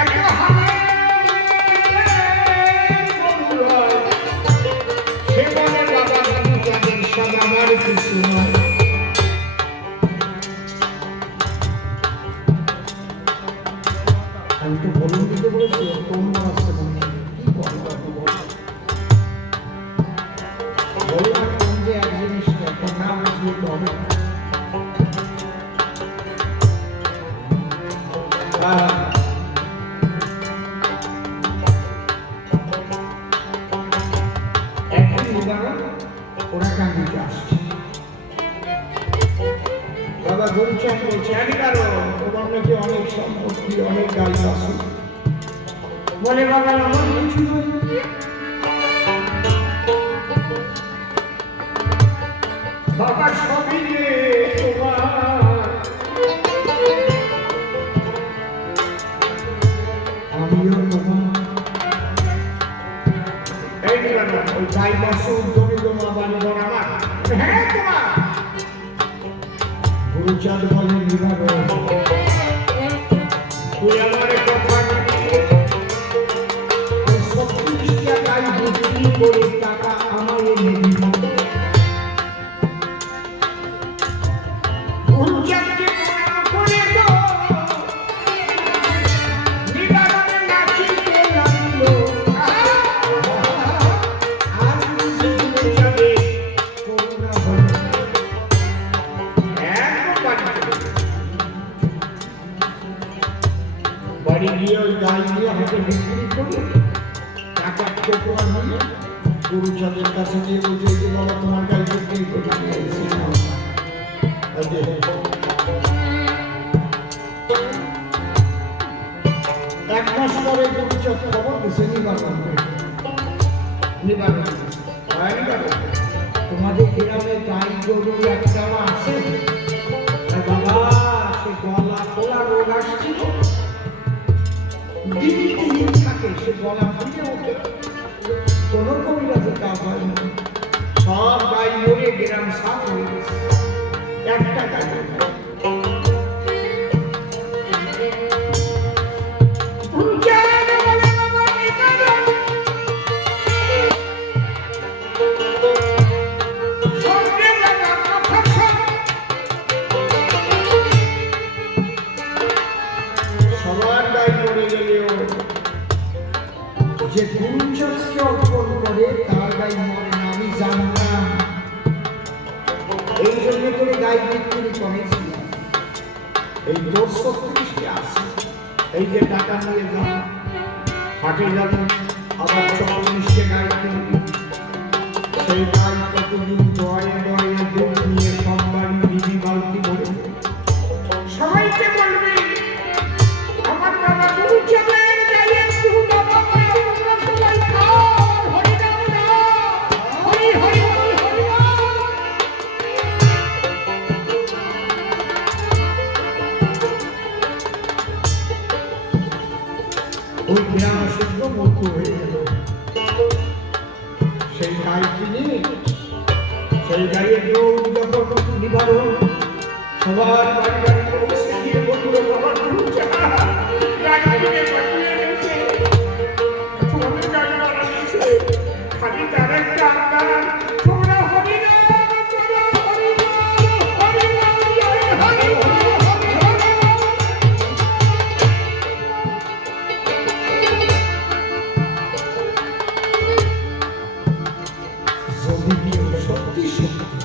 এত সে বলে বাবা গুরুচাঁদের সব আমার কিছু নয়। আমি তো বলুন দিতে বলেছি, অন্য আসছে কি বললাম কোন যে এক জিনিসটা একটা নাম আসলে তো হবে। একদিন নিবারণ ওরা কান্দিতে আসছে। বাবা গুরুচাঁদ বলছে, তোমার নাকি অনেক সম্পত্তি, অনেক গাড়ি আছে। বলে বাবা আমার কিছু নয়, বাবা সবই তোমার। আমিও তোমার। এই নিবারণ ওই গাই বাসন জমি জমা বাড়ি ঘর আমার। হ্যাঁ তোমার। গুরুচাঁদ বলে নিবারণ তুই আমার কথা 36টা গাই বিক্রি করে টাকা আমায় এনে দিবি। গুরুচাঁদকে করে দাও। নিবারণে নাচিতে লাগলো, আর গুরুচাঁদে করুণা হলো। বাড়ি গিয়ে ওই গাই দিয়ে হাতে বিক্রি করে টাকা টোকরা নিয়ে গুরুচাঁদের কাছে গিয়ে বলছে যে বাবা তোমার গাই বিক্রি করে নিয়ে এসেছি। এক মাস পরে গুরুচাঁদ খবর দিয়েছে নিবারণ তোমাদের গ্রামে গাই গরু একটা আছে, বাবা সে গলা খোলা রোগ আসছিল, দিন থাকে, সে গলা ফুটে ওঠে, কোনো কবিরাজের কাজ হয় না, সব গাই মরে গ্রাম সাফ হয়ে গেছে, একটা গাই। এই তোর 36টি আছে, এই যে টাকা নিয়ে যান, হাটে যাবেন, আবার 40টি গাড়ি কিনবি, সেই গাড়ি প্রতিদিন দয়ে দয়ে দুধ নিয়ে সোমবারই দিবি বালতি ভরে। সবাইকে বলবি আমার বাবা গুরু চলেন যাই একটু বাবা করে তোমরা সবাই খাও, হরি নাম নাও, হরি হরি বল, হরি নাম। ওই জ্ঞান শুদ্ধ মতো হয়ে গেল। সেই গাই কিনে সেই গাইয়ের দৌড় যখন নিবারণ সবার বাড়ি বাড়ি পৌঁছে গিয়ে বলল বাবা গুরু গাই কিনে পাঠিয়ে গেছে, তোমাদের গাড়ি ভাড়া দিয়েছে, খালি তার একটা আন্দাজ, তোমরা হরি নাম করো, হরি নাম, হরি নাম, জয় হরি বল, হরি হরি বল। যদি কেউ সত্যি সত্যি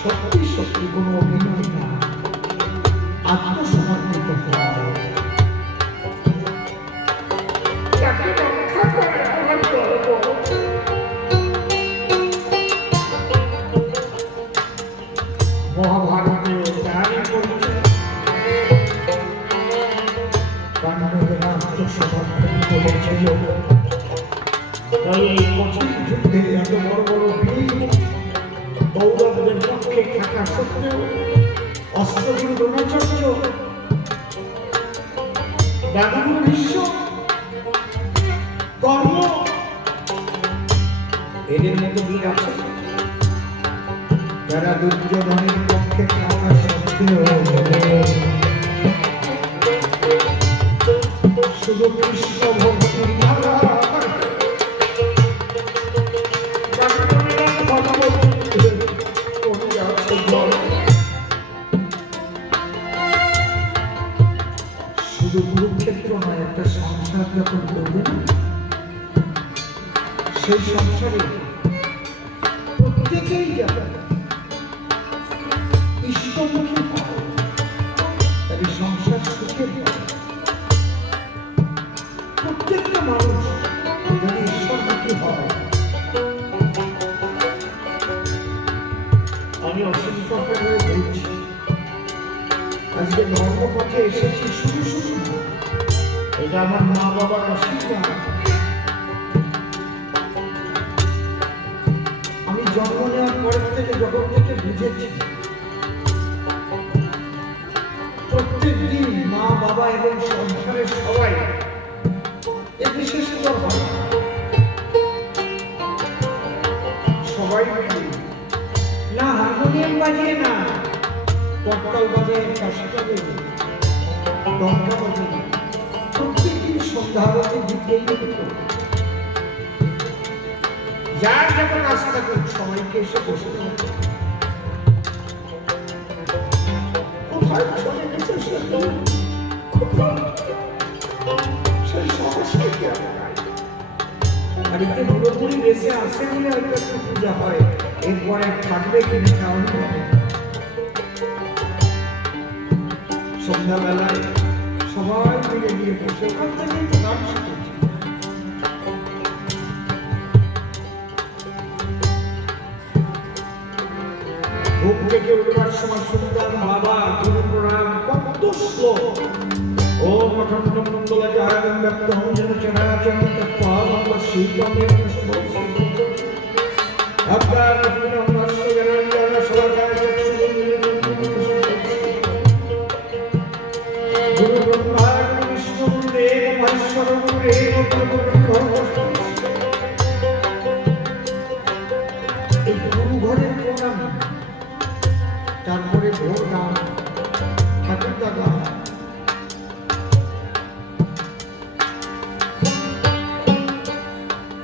সত্যি সত্যি কোনো অভিনয় না আত্মসমর্পিত হয়, তাকে রক্ষা করে আমার গর্ব। মহাভারতেও তারই পরিচয়, পাণ্ডবেরা আত্মসমর্পণ করেছিল। তাই এই কঠিন যুদ্ধে এত বড় বড় বীর কৌরবদের পক্ষে থাকা সত্ত্বেও অস্ত্রগুরু দ্রোণাচার্য, দাদুগুরু ভীষ্ম, কর্ণ, এদের মতো বীর আছে যারা দুর্যোধনের পক্ষে থাকা সত্ত্বেও শুধু কৃষ্ণ ভক্তির ধারা শুধু কুরুক্ষেত্র নয়, একটা সংসার যখন করবে না, সেই সংসারে প্রত্যেকেই যাবে ইষ্টমুখী হয়, তাই সংসার সুখের হয়। প্রত্যেকটা মানুষ যদি ঈশ্বরমুখী হয়, আমি অসীম সরকারে বলছি, আজকে ধর্মপথে এসেছি শুধু শুধু না, এটা আমার মা বাবার আশীর্বাদ। আমি জন্ম নেওয়ার পরের থেকে যখন থেকে বুঝেছি প্রত্যেক দিন মা বাবা এবং সংসারের সবাই এ বিশেষ করে হয়, সবাই না হারমোনিয়াম বাজিয়ে না, করতাল বাজিয়ে, কাশিটা দেবে, ডঙ্কা বাজিয়ে প্রত্যেকদিন সন্ধ্যা আরতি দিতেই হতো। যার যখন কাজ থাকুক সবাইকে এসে বসে থাকতো। কোথায় চলে গেছে সেই সংস্কৃতি বাড়িতে পুরোপুরি বেঁচে আসে বলে হয়তো একটু পূজা হয়, এরপরে থাকবে কিনে খাওয়ানো হবে। সন্ধ্যাবেলায় সবাই মিলে গিয়ে বসে ওখান থেকেই তো গান শিখেছি। ঘুম থেকে উঠবার সময় শুনতাম বাবা গুরু প্রণাম, কত শ্লোক, ও মঠন্ড মঙ্গলা জাহাগম ব্যক্ত হম যেন চরাচর তৎপাদম শীতম আপনার নমস্য জ্ঞান সদাচার গুরু ব্রহ্মা গুরু বিষ্ণু গুরু দেব মহেশ্বর গুরু দেব এই গুরু ঘরের প্রণাম, তারপরে ভোর গান, ঠাকুর দাদা,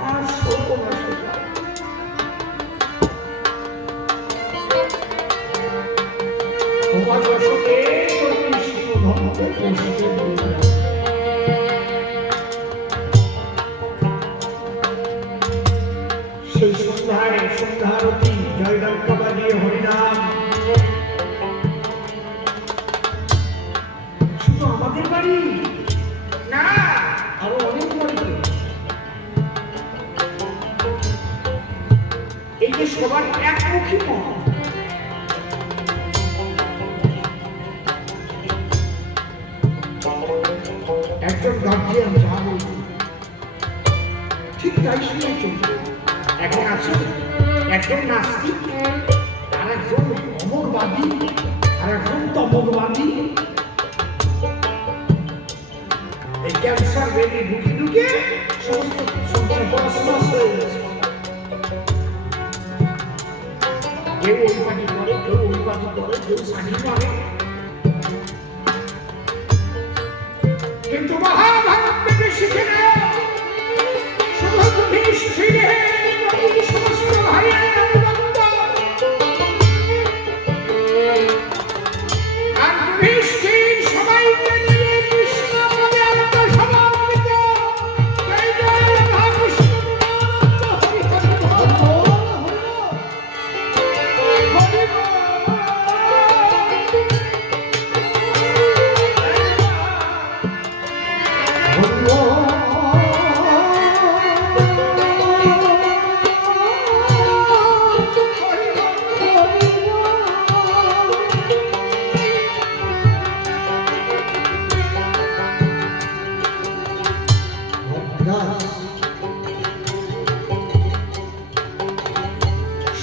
আর সর্বনাশ তোমার দশকে কৃষ্ণ ধর্মকে পৌঁছতে দিবে। সেই সন্ধ্যায় সন্ধ্যারতি জয়ডঙ্কা বাজিয়ে হরিনাম একজন গার্জিয়ান যা বলবে ঠিক তাই শুনে চলবে। এখন আছে একজন নাস্তিক, আর একজন অমরবাদী, আর একজন তমরবাদী। এই ক্যান্সার বেডে ঢুকে ঢুকে সমস্ত সন্তান পড়াশোনা হয়ে গেছে। কেউ ওই পার্টি করে, কেউ ওই পার্টি করে, কেউ সানি করে। কিন্তু মহাভারত থেকে শিখে নেয় শুধু যুধিষ্ঠিরের সমস্ত ভাইয়ের অনুগত, আর যুধিষ্ঠির সবাইকে নিয়ে কৃষ্ণ পদে আত্মসমর্পিত। জয় জয় রাধা কৃষ্ণ হরি হরি বল।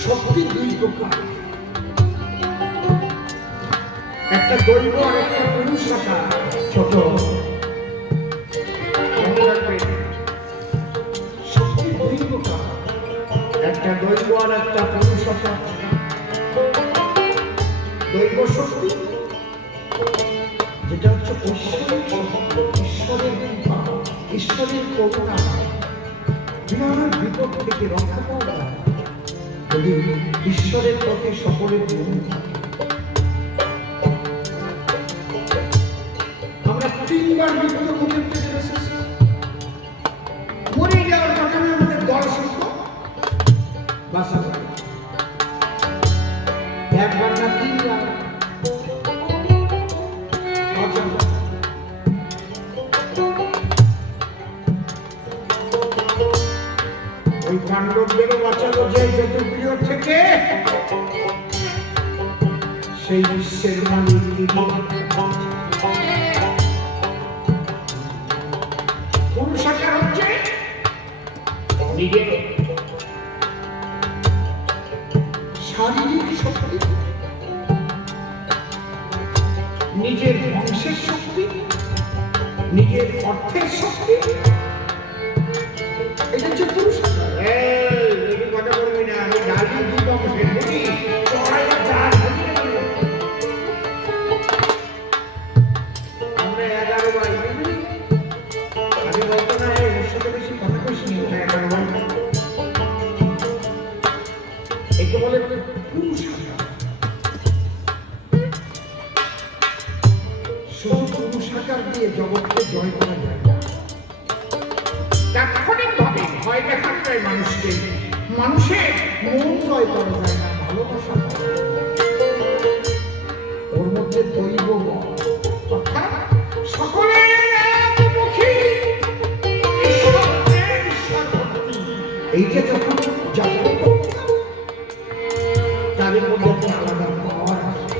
শক্তি দুই প্রকার, একটা দৈব আর একটা পুরুষ শাখা। ছোট শক্তি দুই প্রকার, একটা দৈব আর একটা পুরুষ শাখা। দৈব শক্তি যেটা হচ্ছে ঐশ্বরিক শক্তি, ঈশ্বরের কৃপা, ঈশ্বরের করুণা, বিরাট বিপদ থেকে রক্ষা পাওয়া যায় যদি ঈশ্বরের প্রতি সকলের মন থাকে। আমরা 3 বার মৃত্যুর মুখে থেকে এসেছি, মরে যাওয়ার কারণে আমাদের দল সংখ্যা বাঁচা যায় একবার না 3 বার বাঁচা যায়। ওই পাণ্ডবদেরও বাঁচালো যে যদুগৃহ থেকে, সেই বিশ্বের মালিক পুরুষাকার হচ্ছে নিজের শারীরিক শক্তি, নিজের বংশের শক্তি, নিজের অর্থের শক্তি, এটা হচ্ছে পুরুষাকার। কথা বলবি না, আমি গালি দিই বংশের বলি আমরা 11 ভাই, আগে বলতো না ওর সাথে বেশি কথা কইস নি, 11 ভাই একে বলে পুরুষাকার। শুধু পুরুষাকার দিয়ে জগৎকে জয় করা যায় না, তাৎক্ষণিকভাবে ভয় দেখানো যায় মানুষকে, মানুষের মন জয় করা যায় না, ভালোবাসা করা যায় না। ওর মধ্যে দৈব অর্থাৎ সকলের একমুখী ঈশ্বর ভক্তি, এইটা যখন জাগ্রত তাদের মধ্যে একটা আলাদা পাওয়ার আসে।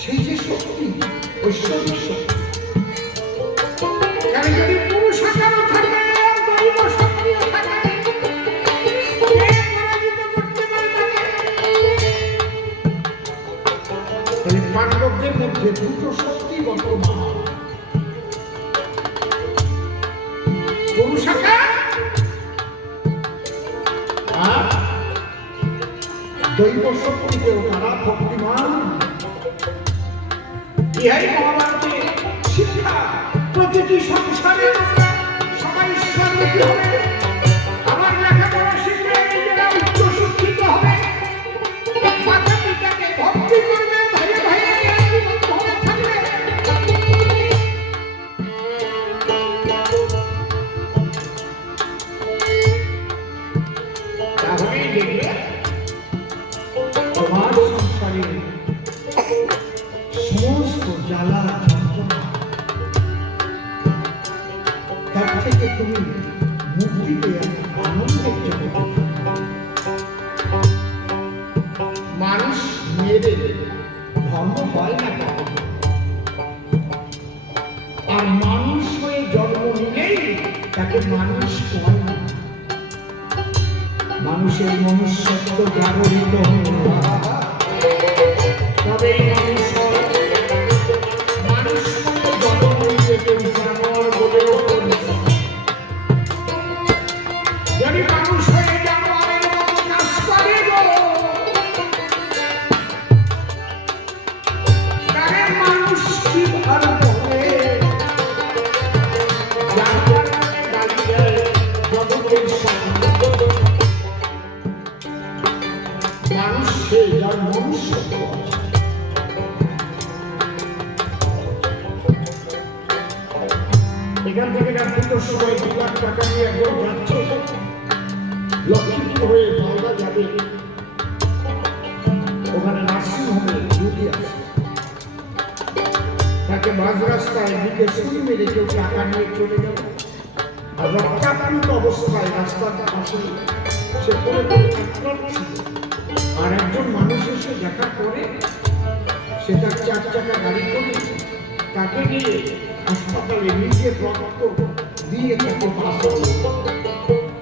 সেই যে শক্তি ঐশ্বরিক শক্তি, যদি পুরুষাকারও থাকে, দৈব শক্তিও থাকে, তাহলে পাণ্ডবদের মধ্যে দুটো শক্তি বর্তমান, পুরুষাকার আর দৈব শক্তিতেও তারা ভক্তিমান। ইহাই মহাভারতের শিক্ষা। প্রতিটি সংসারে সবাই ঈশ্বরমুখী হবে, আবার লেখাপড়া শিখবে, নিজেরা উচ্চ শিক্ষিত হবে, মাতা পিতাকে ভক্তি করবে, ভাইয়ে ভাইয়ে ভাবে থাকবে। তাহলেই দেখবে তোমার সংসারে সমস্ত জ্বালা যন্ত্রণা তার থেকে তুমি মুক্তি পেয়ে আনন্দের জগতে মানুষ মেরে ধর্ম হয় না কখনো। আর মানুষ হয়ে জন্ম নিলেই তাকে মানুষ হয় না। মানুষের মনুষ্যত্ব জাগরিত তবেই মানুষ হয়। মানুষ হয়ে জন্ম নিতে কেউ জানোয়ার বলেও যদি মানুষ হয়ে জানোয়ারের মতো কাজ করে তাহলে মানুষ কি ভালো হবে? জানোয়ার নামে গালি দেয় জগতের মানুষ সে যার মনুষ্যত্ব আছে। এখান থেকে রাত্রির সময় 2 লাখ টাকা নিয়ে একজন যাচ্ছে লক্ষ্মীপুর হয়ে মালদা যাবে। ওখানে নার্সিং হোমে ডিউটি আছে। তাকে মাঝ রাস্তায় দিকে ছুরি মেরে কেউ টাকা নিয়ে চলে গেল। আর রক্তাক্ত অবস্থায় রাস্তার পাশে সে পড়ে পড়ে কাঁদছিল। আর একজন মানুষ এসে দেখা করে সে তার 4 চাকা গাড়ি করে তাকে নিয়ে হাসপাতালে নিজে রক্ত দিয়ে তাকে বাঁচালো।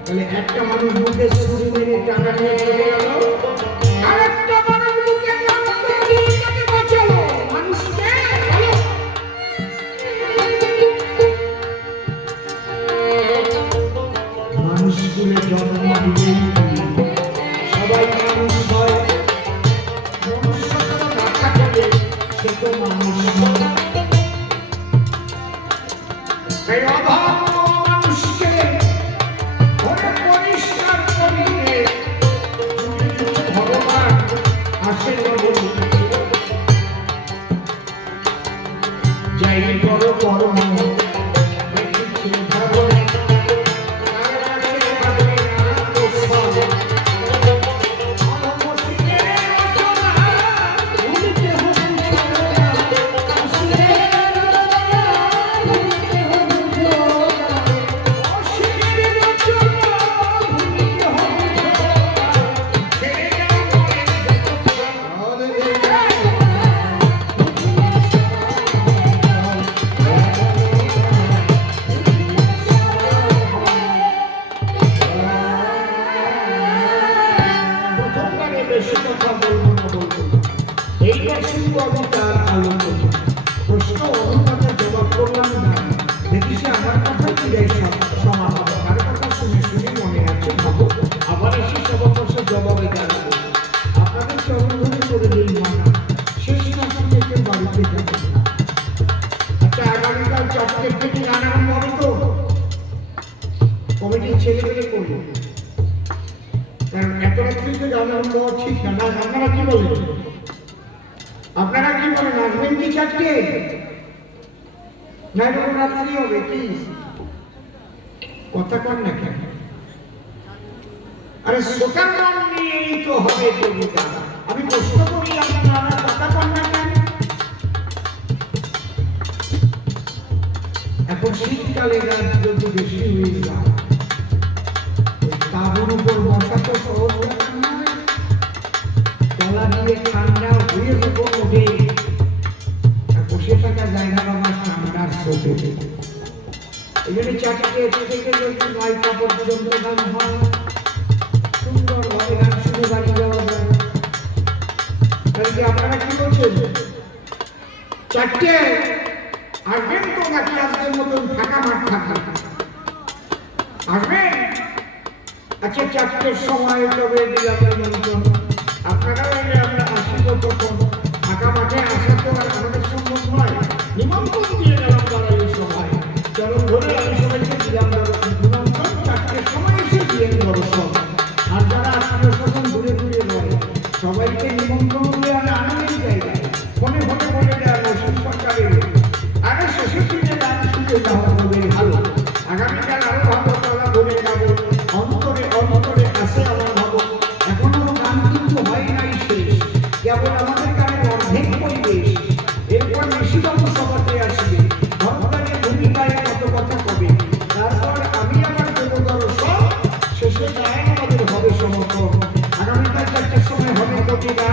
তাহলে একটা মানুষ মুখে ছুরি মেরে টাকা নিয়ে চলে গেল, আর একটা মানুষ মুখে রক্ত দিয়ে তাকে বাঁচালো। মানুষকে বলো মানুষগুলো জন্ম দিলেই সবাই মানুষ হয়। মনুষ্যত্ব না থাকলে সে তো মানুষ নয়। এই অভাব মানুষকে ঘরে পরিষ্কার করিতে ভগবান আসেন বলি যাই করো কর্ম বেশি কথা বলবো না বলবো না। এইবার শুধু আমি তার আলোচনা প্রশ্ন অনুপাতে জবাব করলাম না। দেখি সে আমার কথাই কি সমান হবে। তার কথা শুনে শুনে মনে আছে ভাবো, আবার এসে সবার পাশে জবাবে দাঁড়াবো। আপনাদের চরণ ধরে করে দিই মানা, শেষ না শুনে কেউ বাড়িতে যাবেন না। আচ্ছা, আগামীকাল 4টে থেকে নানান হবে তো কমিটির ছেলেমেলে করবো। কারণ এত রাত্রিতে জানার দেওয়া ঠিক না। না, আপনারা কি বলেন? আপনারা কি বলেন? আসবেন কি 4টে? না এরকম রাত্রি হবে কি? কথা কন না কেন? আরে সোটার নাম নিয়েই তো হবে কবিতা। আমি প্রশ্ন করি, আপনারা কথা কন না কেন? এখন শীতকালে রাত যদি বেশি হয়ে যায়, তাবুর উপর বসা তো সহজ ব্যাপার নয়। তলা দিয়ে ঠান্ডা হয়ে যেত ওঠে, আর বসে থাকা জায়গা আমার ঠান্ডার স্রোতে। এই জন্য 4টে থেকে যদি 9টা পর্যন্ত গান হয়, সুন্দরভাবে গান শুনে বাড়ি যাওয়া যায়। তাহলে আপনারা কি বলছেন? 4টে আসবেন তো নাকি আজকের মতন ফাঁকা মাঠ থাকবে? আসবেন? আচ্ছা, 4টের সময় তবে দিলাম নিমন্ত্রণ। আপনারা এলে আমরা আসিব তখন। ফাঁকা মাঠে আসা তো আর আমাদের সম্ভব নয়। নিমন্ত্রণ দিয়ে গেলাম বাড়াইয়ের সভায়। চরণ ধরে আমি সবাইকে দিলাম নিমন্ত্রণ। 4টের সময় এসে দিয়ে দর্শন। আর যারা আত্মীয় স্বজন ঘুরে ঘুরে রয় সবাইকে নিমন্ত্রণ করে আমি আনন্দের জায়গায় ফোনে ফোনে বলে দেওয়া নসীম সরকারের আগে শেষের দিনে গান শুনতে যাওয়া হবে ভালো। আগামীকাল আরো ভালো চলা ধরে যাবো। অন্তরে অন্তরে আছে আমার ভাবো। এখনো গান কিন্তু হয় নাই শেষ, কেবল আমাদের গানের অর্ধেক পরিবেশ। এরপর নিশিবাবু সভাতে আসবে, ধর্মদানের ভূমিকায় কত কথা কবে। তারপর আমি আমার দেবদর সব শেষে গায়ে আমাদের হবে সমর্পণ। আগামীকাল 4টার সময় হবে কবিতা।